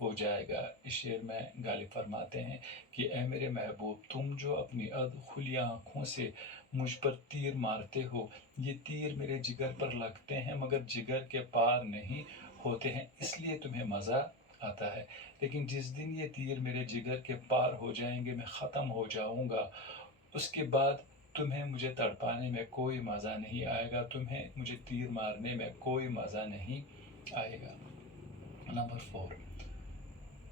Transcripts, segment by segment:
ہو جائے گا۔ اس شعر میں غالب فرماتے ہیں کہ اے میرے محبوب، تم جو اپنی کھلی آنکھوں سے مجھ پر تیر مارتے ہو، یہ تیر میرے جگر پر لگتے ہیں مگر جگر کے پار نہیں ہوتے ہیں، اس لیے تمہیں مزہ آتا ہے۔ لیکن جس دن یہ تیر میرے جگر کے پار ہو جائیں گے، میں ختم ہو جاؤں گا، اس کے بعد تمہیں مجھے تڑپانے میں کوئی مزہ نہیں آئے گا، تمہیں مجھے تیر مارنے میں کوئی مزہ نہیں آئے گا۔ نمبر 4،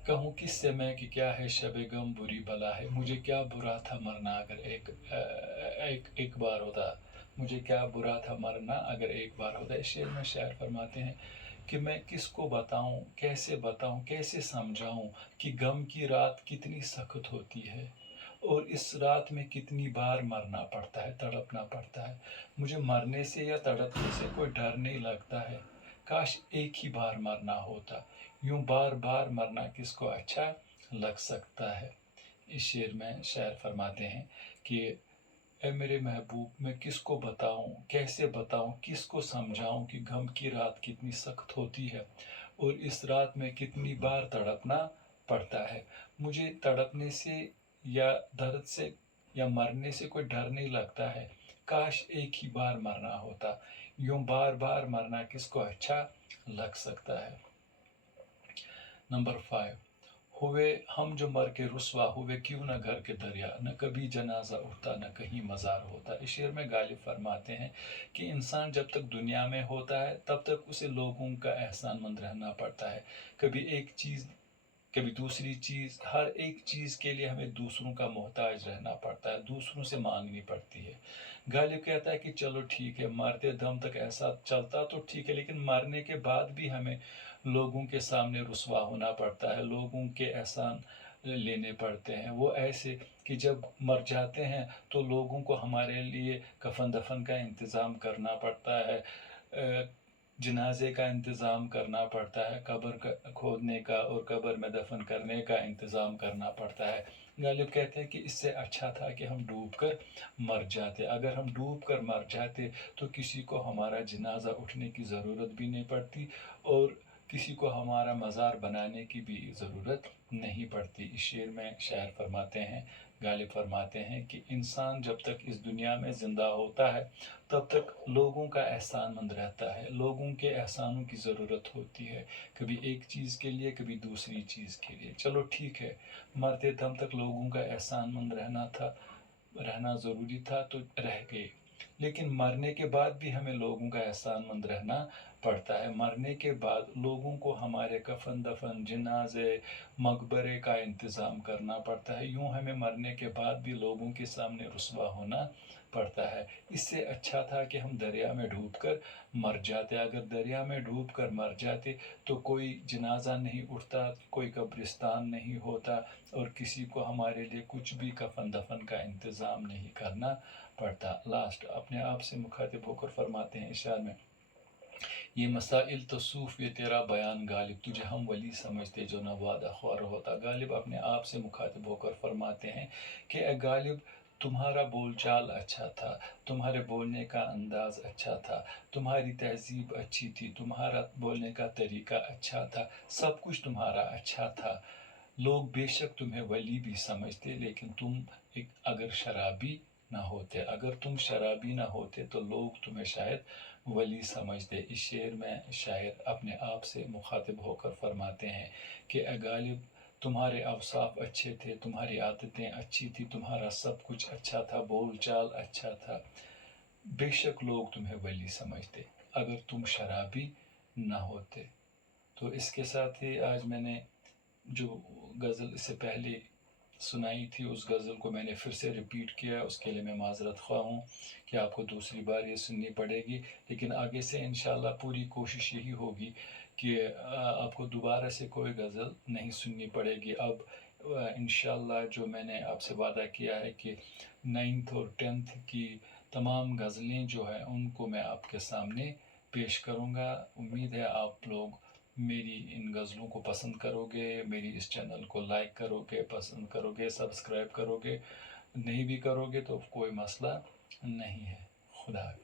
کہوں کس سے میں کہ کیا ہے شب غم بری بلا ہے، مجھے کیا برا تھا مرنا اگر ایک بار ہوتا، مجھے کیا برا تھا مرنا اگر ایک بار ہوتا۔ اس شعر میں شاعر فرماتے ہیں کہ میں کس کو بتاؤں، کیسے سمجھاؤں کہ غم کی رات کتنی سخت ہوتی ہے اور اس رات میں کتنی بار مرنا پڑتا ہے، تڑپنا پڑتا ہے۔ مجھے مرنے سے یا تڑپنے سے کوئی ڈر نہیں لگتا ہے، کاش ایک ہی بار مرنا ہوتا، یوں بار بار مرنا کس کو اچھا لگ سکتا ہے۔ اس شعر میں شاعر فرماتے ہیں کہ اے میرے محبوب، میں کس کو بتاؤں، کیسے بتاؤں، کس کو سمجھاؤں کہ غم کی رات کتنی سخت ہوتی ہے اور اس رات میں کتنی بار تڑپنا پڑتا ہے۔ مجھے تڑپنے سے یا درد سے یا مرنے سے کوئی ڈر نہیں لگتا ہے، کاش ایک ہی بار مرنا ہوتا، یوں بار بار مرنا کس کو اچھا لگ سکتا ہے۔ نمبر 5، ہوئے ہم جو مر کے رسوا ہوئے کیوں نہ گھر کے دریا، نہ کبھی جنازہ اٹھتا نہ کہیں مزار ہوتا۔ اس شعر میں غالب فرماتے ہیں کہ انسان جب تک دنیا میں ہوتا ہے تب تک اسے لوگوں کا احسان مند رہنا پڑتا ہے، کبھی ایک چیز کبھی دوسری چیز، ہر ایک چیز کے لیے ہمیں دوسروں کا محتاج رہنا پڑتا ہے، دوسروں سے مانگنی پڑتی ہے۔ غالب کہتا ہے کہ چلو ٹھیک ہے، مرتے دم تک ایسا چلتا تو ٹھیک ہے، لیکن مرنے کے بعد بھی ہمیں لوگوں کے سامنے رسوا ہونا پڑتا ہے، لوگوں کے احسان لینے پڑتے ہیں۔ وہ ایسے کہ جب مر جاتے ہیں تو لوگوں کو ہمارے لیے کفن دفن کا انتظام کرنا پڑتا ہے، جنازے کا انتظام کرنا پڑتا ہے، قبر کھودنے کا اور قبر میں دفن کرنے کا انتظام کرنا پڑتا ہے۔ غالب کہتے ہیں کہ اس سے اچھا تھا کہ ہم ڈوب کر مر جاتے، اگر ہم ڈوب کر مر جاتے تو کسی کو ہمارا جنازہ اٹھنے کی ضرورت بھی نہیں پڑتی اور کسی کو ہمارا مزار بنانے کی بھی ضرورت نہیں پڑتی۔ اس شعر میں شاعر فرماتے ہیں، غالب فرماتے ہیں کہ انسان جب تک اس دنیا میں زندہ ہوتا ہے تب تک لوگوں کا احسان مند رہتا ہے، لوگوں کے احسانوں کی ضرورت ہوتی ہے، کبھی ایک چیز کے لیے کبھی دوسری چیز کے لیے۔ چلو ٹھیک ہے، مرتے دم تک لوگوں کا احسان مند رہنا ضروری تھا تو رہ گئے، لیکن مرنے کے بعد بھی ہمیں لوگوں کا احسان مند رہنا پڑتا ہے۔ مرنے کے بعد لوگوں کو ہمارے کفن دفن، جنازے، مقبرے کا انتظام کرنا پڑتا ہے، یوں ہمیں مرنے کے بعد بھی لوگوں کے سامنے رسوا ہونا پڑتا ہے۔ اس سے اچھا تھا کہ ہم دریا میں ڈوب کر مر جاتے، اگر دریا میں ڈوب کر مر جاتے تو کوئی جنازہ نہیں اٹھتا، کوئی قبرستان نہیں ہوتا اور کسی کو ہمارے لیے کچھ بھی کفن دفن کا انتظام نہیں کرنا پڑتا۔ لاسٹ اپنے آپ سے مخاطب ہو کر فرماتے ہیں اشعار میں، یہ مسائل تصوف یہ تیرا بیان غالب، تجھے ہم ولی سمجھتے جو نہ وعدہ خوار ہوتا۔ غالب اپنے آپ سے مخاطب ہو کر فرماتے ہیں کہ اے غالب، تمہارا بول چال اچھا تھا، تمہارے بولنے کا انداز اچھا تھا، تمہاری تہذیب اچھی تھی، تمہارا بولنے کا طریقہ اچھا تھا، سب کچھ تمہارا اچھا تھا، لوگ بے شک تمہیں ولی بھی سمجھتے، لیکن تم اگر تم شرابی نہ ہوتے تو لوگ تمہیں شاید ولی سمجھتے۔ اس شعر میں شاعر اپنے آپ سے مخاطب ہو کر فرماتے ہیں کہ اے غالب، تمہارے اوصاف اچھے تھے، تمہاری عادتیں اچھی تھی، تمہارا سب کچھ اچھا تھا، بول چال اچھا تھا، بے شک لوگ تمہیں ولی سمجھتے اگر تم شرابی نہ ہوتے۔ تو اس کے ساتھ ہی آج میں نے جو غزل اس سے پہلے سنائی تھی اس غزل کو میں نے پھر سے ریپیٹ کیا، اس کے لیے میں معذرت خواہ ہوں کہ آپ کو دوسری بار یہ سننی پڑے گی، لیکن آگے سے انشاءاللہ پوری کوشش یہی ہوگی کہ آپ کو دوبارہ سے کوئی غزل نہیں سننی پڑے گی۔ اب انشاءاللہ جو میں نے آپ سے وعدہ کیا ہے کہ 9th اور 10th کی تمام غزلیں جو ہیں ان کو میں آپ کے سامنے پیش کروں گا۔ امید ہے آپ لوگ میری ان غزلوں کو پسند کرو گے، میری اس چینل کو لائک کرو گے، پسند کرو گے، سبسکرائب کرو گے، نہیں بھی کرو گے تو کوئی مسئلہ نہیں ہے۔ خدا حافظ۔